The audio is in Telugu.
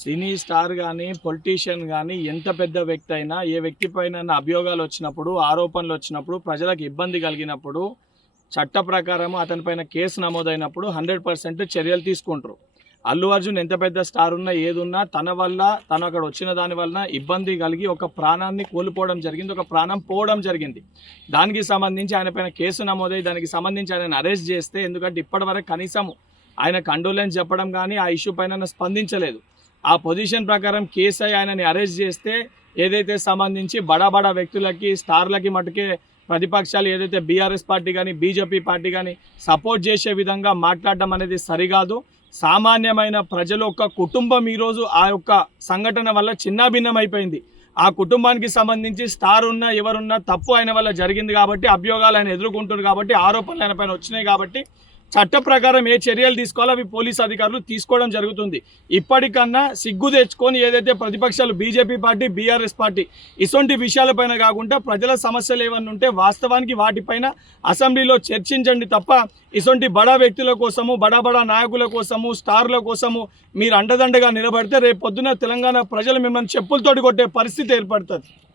సినీ స్టార్ కానీ పొలిటీషియన్ కానీ ఎంత పెద్ద వ్యక్తి అయినా ఏ వ్యక్తి పైన అభియోగాలు వచ్చినప్పుడు ఆరోపణలు వచ్చినప్పుడు ప్రజలకు ఇబ్బంది కలిగినప్పుడు చట్ట ప్రకారం అతనిపైన కేసు నమోదైనప్పుడు 100% చర్యలు తీసుకుంటారు. అల్లు అర్జున్ ఎంత పెద్ద స్టార్ ఉన్నా ఏదున్నా తన వల్ల తను అక్కడ వచ్చిన దాని వలన ఇబ్బంది కలిగి ఒక ప్రాణాన్ని కోల్పోవడం జరిగింది, ఒక ప్రాణం పోవడం జరిగింది. దానికి సంబంధించి ఆయన పైన కేసు నమోదై దానికి సంబంధించి ఆయన అరెస్ట్ చేస్తే, ఎందుకంటే ఇప్పటివరకు కనీసం ఆయన కండోలెన్స్ చెప్పడం కానీ ఆ ఇష్యూ పైన స్పందించలేదు. ఆ పొజిషన్ ప్రకారం కేసు అయి ఆయనని అరెస్ట్ చేస్తే ఏదైతే సంబంధించి బడా వ్యక్తులకి స్టార్లకి మటుకే ప్రతిపక్షాలు ఏదైతే బీఆర్ఎస్ పార్టీ కానీ బీజేపీ పార్టీ కానీ సపోర్ట్ చేసే విధంగా మాట్లాడడం అనేది సరికాదు. సామాన్యమైన ప్రజలు ఒక కుటుంబం ఈరోజు ఆ యొక్క సంఘటన వల్ల చిన్నాభిన్నమైపోయింది. ఆ కుటుంబానికి సంబంధించి స్టార్ ఉన్నా ఎవరున్నా తప్పు ఆయన వల్ల జరిగింది కాబట్టి అభియోగాలు ఆయన ఎదుర్కొంటున్నారు కాబట్టి ఆరోపణలు ఆయన పైన వచ్చినాయి కాబట్టి చట్ట ప్రకారం ఏ చర్యలు తీసుకోవాలో అవి పోలీసు అధికారులు తీసుకోవడం జరుగుతుంది. ఇప్పటికన్నా సిగ్గు తెచ్చుకొని ఏదైతే ప్రతిపక్షాలు బీజేపీ పార్టీ బీఆర్ఎస్ పార్టీ ఇటువంటి విషయాలపైన కాకుండా ప్రజల సమస్యలు ఏమన్నా ఉంటే వాస్తవానికి వాటిపైన అసెంబ్లీలో చర్చించండి తప్ప ఇటువంటి బడా వ్యక్తుల కోసము బడా నాయకుల కోసము స్టార్ల కోసము మీరు అండదండగా నిలబడితే రేపు పొద్దున తెలంగాణ ప్రజలు మిమ్మల్ని చెప్పులతోటి కొట్టే పరిస్థితి ఏర్పడుతుంది.